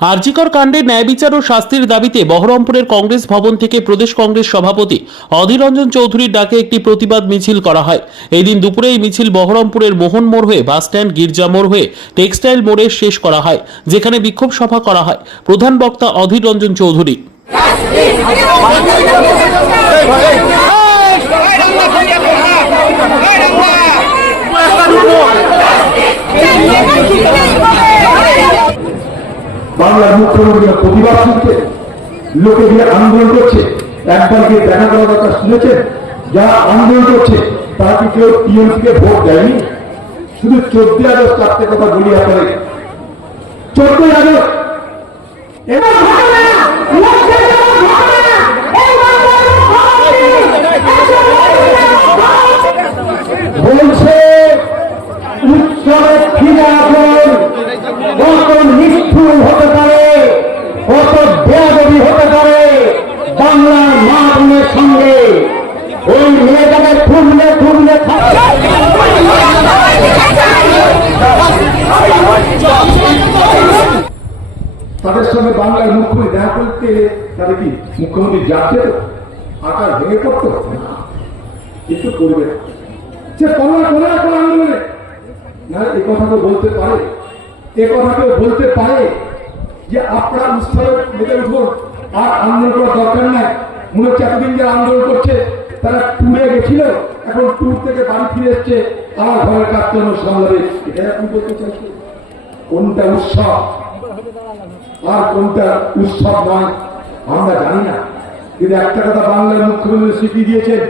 আরজিকর কাণ্ডে ন্যায় বিচার ও শাস্তির দাবিতে বহরমপুরের কংগ্রেস ভবন থেকে প্রদেশ কংগ্রেস সভাপতি অধীর রঞ্জন চৌধুরীর ডাকে একটি প্রতিবাদ মিছিল করা হয়। এই দিন দুপুরে এই মিছিল বহরমপুরের মোহন মোড় হয়ে বাসস্ট্যান্ড গির্জা মোড় হয়ে টেক্সটাইল মোড়ে শেষ করা হয়, যেখানে বিক্ষোভ সভা করা হয়। প্রধান বক্তা অধীর রঞ্জন চৌধুরী। বাংলার মুখ্যমন্ত্রীরা প্রতিবাদ শুনছে, লোকে গিয়ে আন্দোলন করছে। একবার দেখা করার কথা শুনেছেন, যারা আন্দোলন করছে, তারা কি কেউ টিএমসিকে ভোট দেয়নি? শুধু চোদ্দই আগস্ট চারটে কথা বলি আপনাদের। চোদ্দই আগস্ট! এবার তাদের সঙ্গে বাংলার মুখ্যমন্ত্রী দেখা করতে তাদের কি মুখ্যমন্ত্রী যাচ্ছে? আকার ভেঙে পড়তো? না কিন্তু করবে। সে করোনা কোন আন্দোলনে। না, এ কথা তো বলতে পারে? এ কথা কেউ বলতে পারে? যে আপনার উৎসবে মেতে উঠুন, আর আন্দোলন করার দরকার নাই। মনে হচ্ছে এতদিন যারা আন্দোলন করছে, তারা ট্যুরে গেছিল, এখন ট্যুর থেকে বাড়ি ফিরে এসছে। আমার ঘরের কাজকর্ম সামলাবে? এটা আপনি বলতে চাইছে কোনটা উৎসব? আর কোনটা উৎসব নয়, আমরা জানি না। কিন্তু একটা কথা বাংলার মুখ্যমন্ত্রী স্বীকৃতি দিয়েছেন,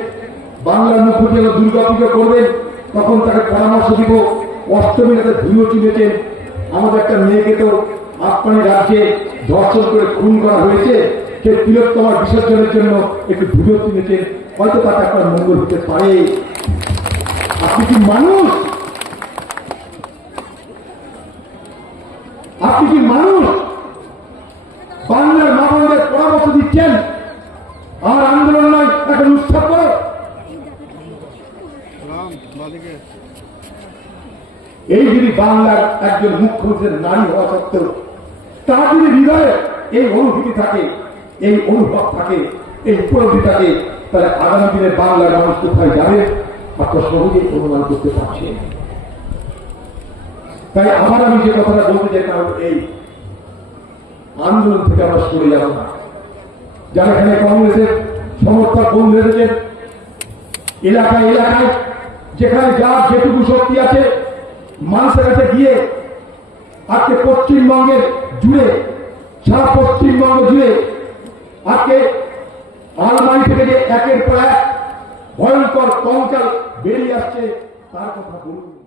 বাংলার মুখ্যমন্ত্রী যখন দুর্গা পুজো করবেন, তখন তাকে পরামর্শ দিব। অষ্টমী রাতে ধুলো চিনেছেন। আমাদের একটা মেয়েকে তো আপনার রাজ্যে ধর্ষণ করে খুন করা হয়েছে। সে তিলোত্তমার বিসর্জনের জন্য একটু ধুলো চিনেছেন। হয়তো তাতে আপনার মঙ্গল হতে পারে। আপনি কি মানুষ আপনি কি মানুষ বাংলার মা বোনদের পরামর্শ দিচ্ছেন আর আন্দোলন নয় এখন উৎসব করো এই যদি বাংলার একজন মুখ্যমন্ত্রীর নারী হওয়া সত্ত্বেও, তার যদি হৃদয়ে এই অনুভূতি থাকে, এই অনুভব থাকে, এই উপলব্ধি থাকে, তাহলে আগামী দিনে বাংলার মানুষ কোথায় যাবে আপনার সহজেই অনুমান করতে পারছেন তাই আবার আমি যে কথাটা বলতে চাই হলো এই, আন্দোলন থেকে আমরা সরে যাব না। যারা এখানে কংগ্রেসের সমর্থক বন্ধু এলাকায় এলাকায় যেখানে যার যেটুকু শক্তি আছে, মানুষের কাছে গিয়ে আজকে পশ্চিমবঙ্গের জুড়ে, সারা পশ্চিমবঙ্গ জুড়ে আজকে আলমারি থেকে যে একের পর এক ভয়ঙ্কর কঙ্কাল বেরিয়ে আসছে, তার কথা বলুন।